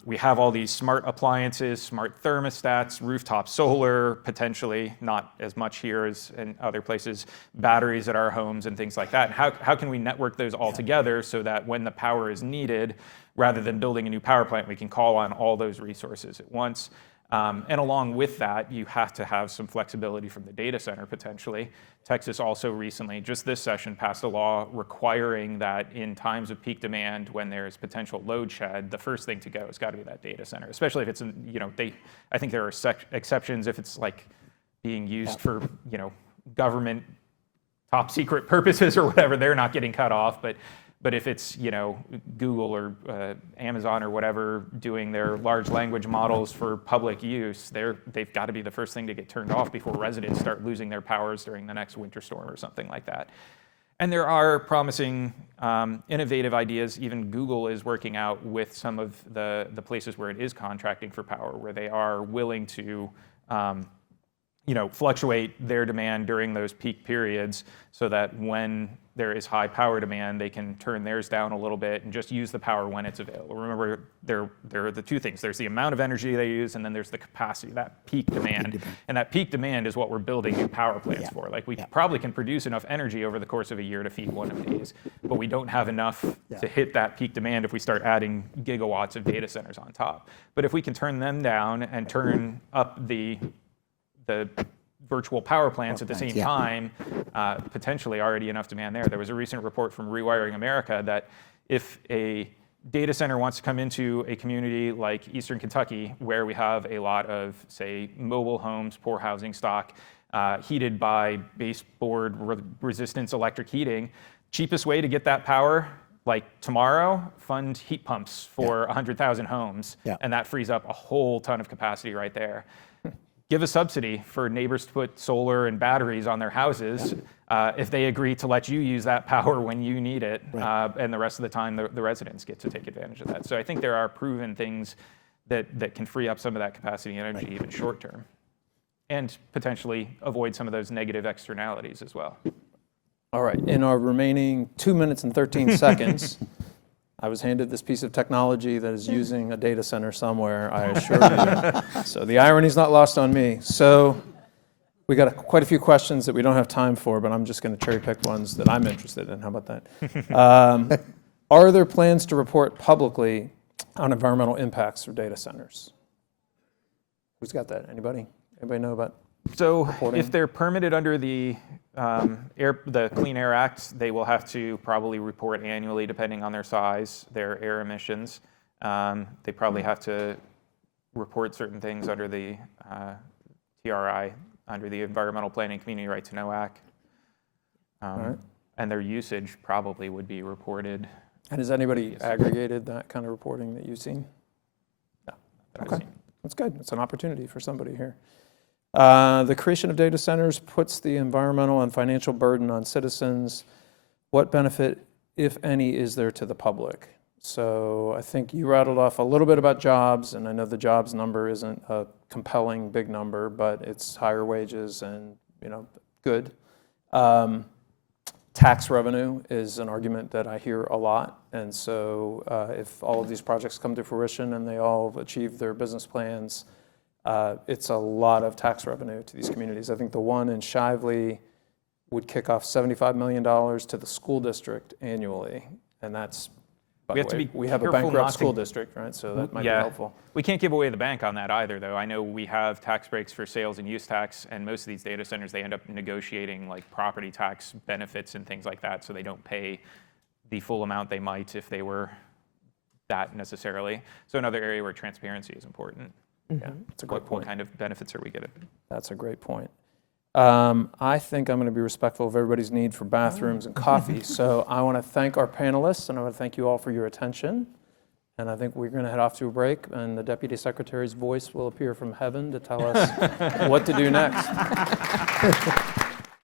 we have all these smart appliances, smart thermostats, rooftop solar, potentially, not as much here as in other places, batteries at our homes and things like that. How can we network those all together so that when the power is needed, rather than building a new power plant, we can call on all those resources at once? And along with that, you have to have some flexibility from the data center, potentially. Texas also recently, just this session, passed a law requiring that in times of peak demand, when there's potential load shed, the first thing to go has got to be that data center, especially if it's, I think there are exceptions if it's like being used for, government top secret purposes or whatever, they're not getting cut off. But But if it's, Google or Amazon or whatever doing their large language models for public use, they've got to be the first thing to get turned off before residents start losing their powers during the next winter storm or something like that. And there are promising, innovative ideas. Even Google is working out with some of the places where it is contracting for power, where they are willing to fluctuate their demand during those peak periods so that when there is high power demand, they can turn theirs down a little bit and just use the power when it's available. Remember, there are the two things. There's the amount of energy they use, and then there's the capacity, that peak demand. And that peak demand is what we're building new power plants for. Like, we probably can produce enough energy over the course of a year to feed one of these, but we don't have enough to hit that peak demand if we start adding gigawatts of data centers on top. But if we can turn them down and turn up the virtual power plants at the same time, potentially already enough demand there. There was a recent report from Rewiring America that if a data center wants to come into a community like Eastern Kentucky, where we have a lot of, say, mobile homes, poor housing stock, heated by baseboard resistance electric heating, cheapest way to get that power, like tomorrow, fund heat pumps for 100,000 homes, and that frees up a whole ton of capacity right there. Give a subsidy for neighbors to put solar and batteries on their houses if they agree to let you use that power when you need it, and the rest of the time the residents get to take advantage of that. So I think there are proven things that can free up some of that capacity and energy even short term, and potentially avoid some of those negative externalities as well. All right, in our remaining 2 minutes and 13 seconds, I was handed this piece of technology that is using a data center somewhere, I assure you. So the irony's not lost on me. So we got quite a few questions that we don't have time for, but I'm just going to cherry pick ones that I'm interested in. How about that? Are there plans to report publicly on environmental impacts for data centers? Who's got that? Anybody? Anybody know about So reporting? if they're permitted under the Clean Air Act, they will have to probably report annually, depending on their size, their air emissions. They probably have to report certain things under the TRI, under the Environmental Planning Community Right to Know Act. And their usage probably would be reported. And has anybody aggregated that kind of reporting that you've seen? No. Okay, that's good. It's an opportunity for somebody here. The creation of data centers puts the environmental and financial burden on citizens. What benefit, if any, is there to the public? So I think you rattled off a little bit about jobs, and I know the jobs number isn't a compelling big number, but it's higher wages and good. Tax revenue is an argument that I hear a lot, and so if all of these projects come to fruition and they all achieve their business plans, it's a lot of tax revenue to these communities. I think the one in Shively would kick off $75 million to the school district annually, and that's, by the way, we have a bankrupt school district, right? So that might be helpful. We can't give away the bank on that either, though. I know we have tax breaks for sales and use tax, and most of these data centers, they end up negotiating like property tax benefits and things like that, so they don't pay the full amount they might if they were that necessarily. So another area where transparency is important. Yeah, that's a great point. What kind of benefits are we getting? That's a great point. I think I'm going to be respectful of everybody's need for bathrooms and coffee. So I want to thank our panelists, and I want to thank you all for your attention. And I think we're going to head off to a break, and the Deputy Secretary's voice will appear from heaven to tell us what to do next.